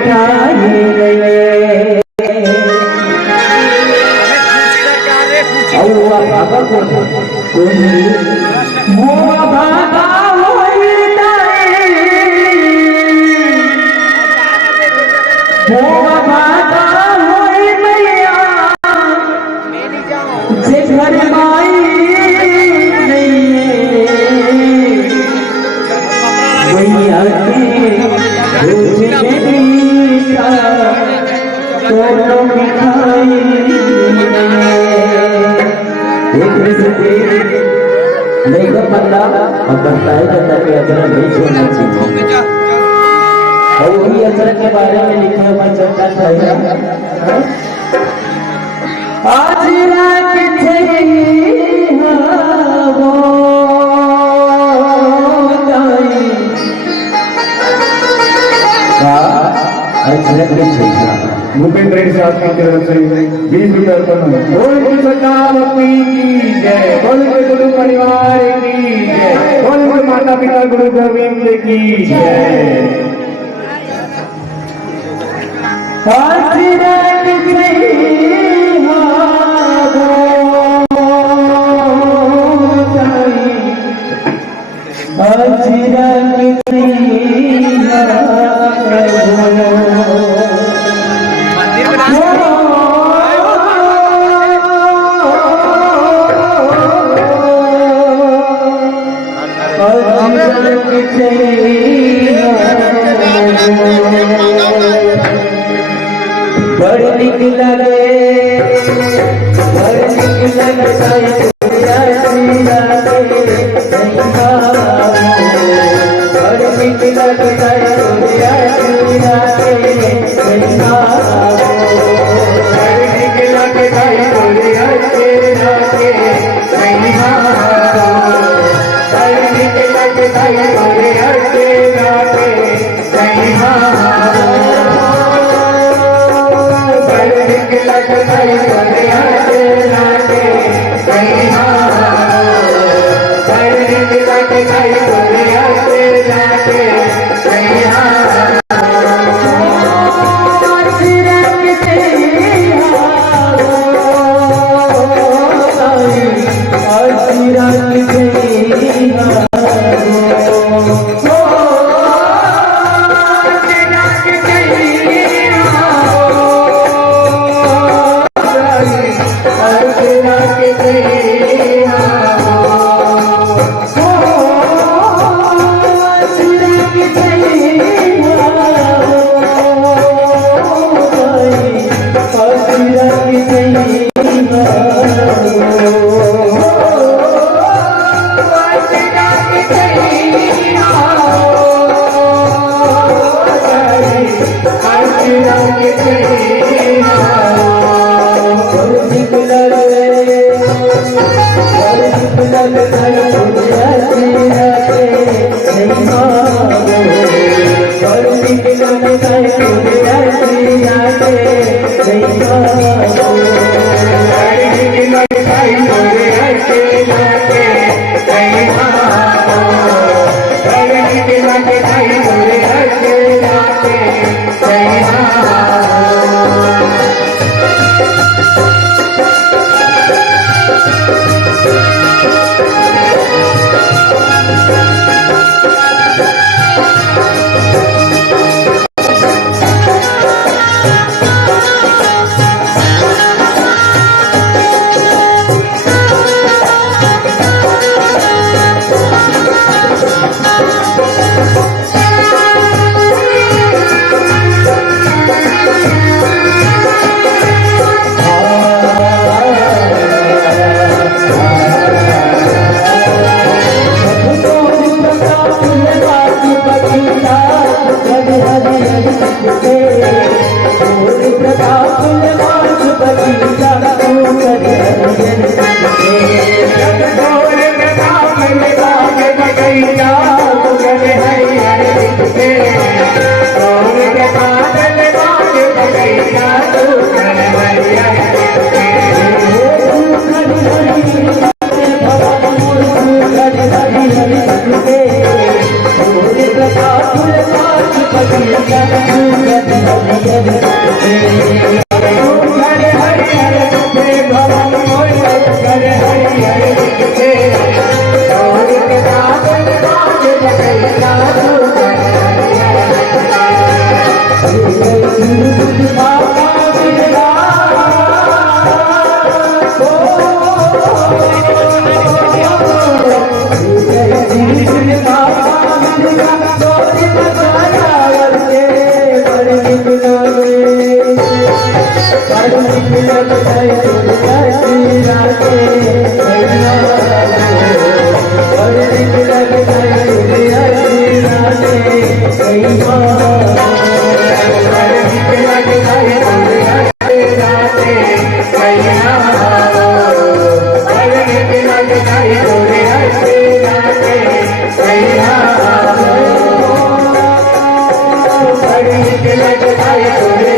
मिठाई बाबा को मोआ भागा मोआ भागा होई मैया जे घर माई मैया के तो मिठाई नहीं तो बंदा और बताए जाता कि अजरक नहीं छोड़ना चाहिए और वही अजरक के बारे में लिखा हुआ चर्चा था आज रात भूपेंद्र रेड्डी साहब की तरफ से 20 रुपये अर्पण बोल सरकार की जय, बोल गुरु परिवार की जय, बोल माता पिता गुरु गोविंद की जय। बड़ निक लगे Thank you. जय जय